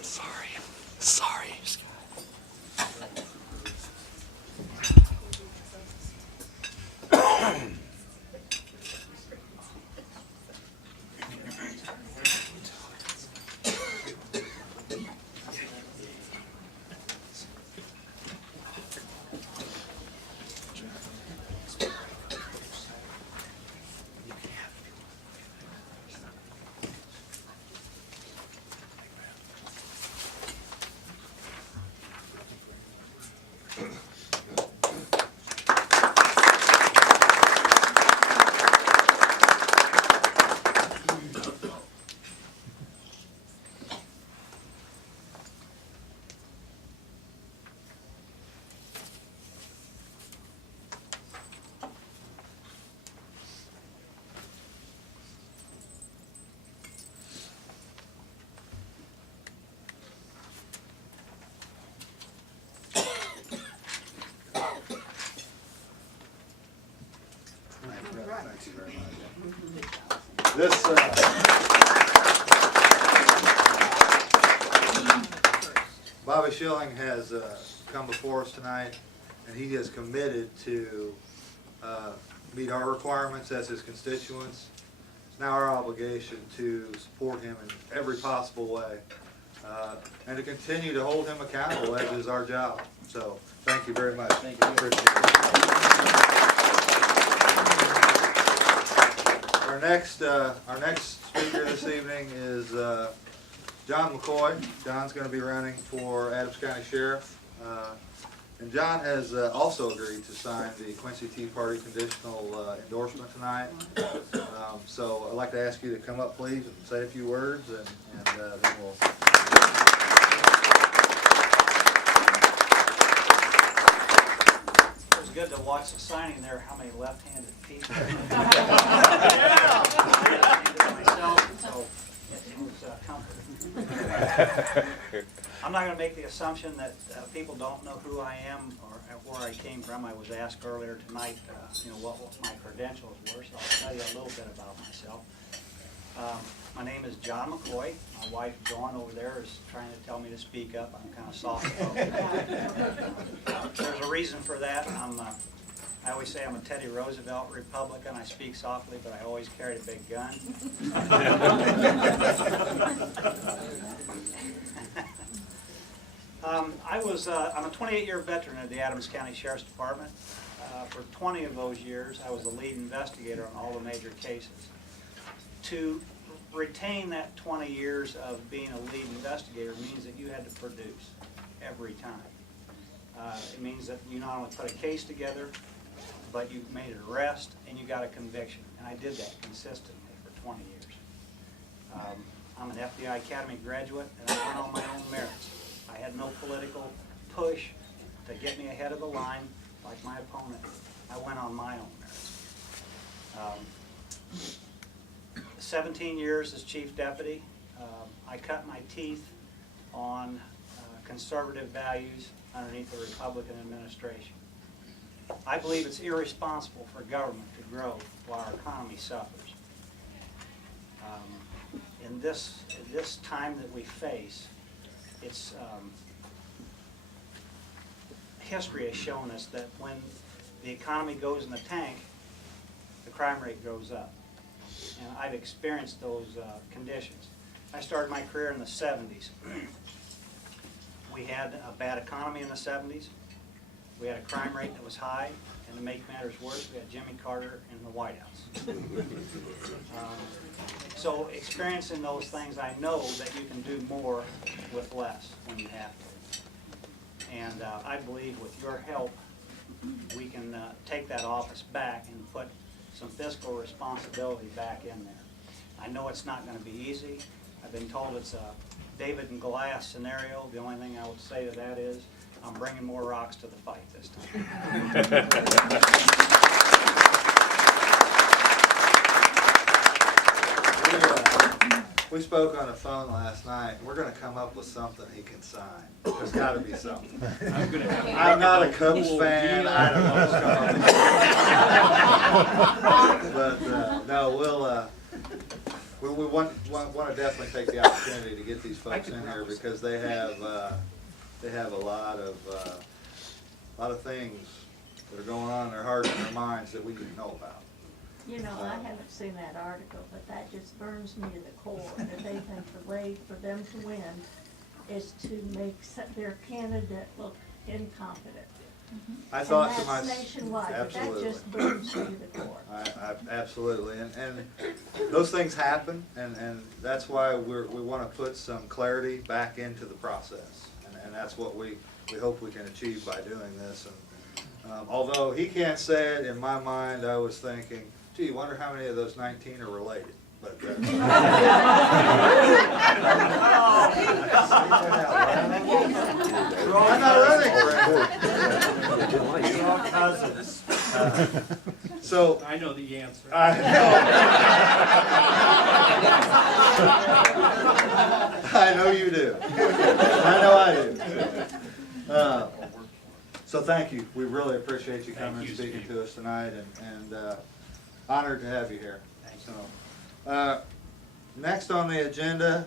Sorry. Thank you very much. This, Bobby Schilling has come before us tonight, and he has committed to meet our requirements as his constituents. It's now our obligation to support him in every possible way, and to continue to hold him accountable, as is our job. So, thank you very much. Thank you. Appreciate it. Our next speaker this evening is John McCoy. John's going to be running for Adams County Sheriff. And John has also agreed to sign the Quincy Tea Party conditional endorsement tonight. So I'd like to ask you to come up, please, and say a few words, and then we'll... It was good to watch the signing there, how many left-handed people. Myself, so it was comforting. I'm not going to make the assumption that people don't know who I am or where I came from. I was asked earlier tonight, what my credentials were, so I'll tell you a little bit about myself. My name is John McCoy. My wife, Dawn, over there is trying to tell me to speak up. I'm kind of soft about it. There's a reason for that. I always say I'm a Teddy Roosevelt Republican. I speak softly, but I always carried a big gun. I'm a 28-year veteran of the Adams County Sheriff's Department. For 20 of those years, I was the lead investigator on all the major cases. To retain that 20 years of being a lead investigator means that you had to produce every time. It means that you not only put a case together, but you made an arrest and you got a conviction. And I did that consistently for 20 years. I'm an FBI Academy graduate, and I went on my own merits. I had no political push to get me ahead of the line like my opponent. I went on my own merits. 17 years as chief deputy. I cut my teeth on conservative values underneath the Republican administration. I believe it's irresponsible for government to grow while our economy suffers. In this time that we face, it's history has shown us that when the economy goes in the tank, the crime rate goes up. And I've experienced those conditions. I started my career in the 70s. We had a bad economy in the 70s. We had a crime rate that was high, and to make matters worse, we had Jimmy Carter in the White House. So experiencing those things, I know that you can do more with less when you have to. And I believe with your help, we can take that office back and put some fiscal responsibility back in there. I know it's not going to be easy. I've been told it's a David and Goliath scenario. The only thing I would say to that is I'm bringing more rocks to the fight this time. We spoke on the phone last night. We're going to come up with something he can sign. There's got to be something. I'm not a Cubs fan. I don't know what's going on. But no, we want to definitely take the opportunity to get these folks in here because they have a lot of things that are going on in their hearts and their minds that we didn't know about. You know, I haven't seen that article, but that just burns me to the core, that they think the way for them to win is to make their candidate look incompetent. I thought to And that's myself, nationwide, but that absolutely. just burns me to the core. Absolutely, and those things happen, and that's why we want to put some clarity back into the process, and that's what we hope we can achieve by doing this. And although he can't say it, in my mind, I was thinking, gee, wonder how many of those 19 are related. But I'm not running for it. We're all cousins. So I know the answer. I know you do. I know I do. So thank you. We really appreciate you coming and speaking to us tonight, and honored to have you here. So, next on the agenda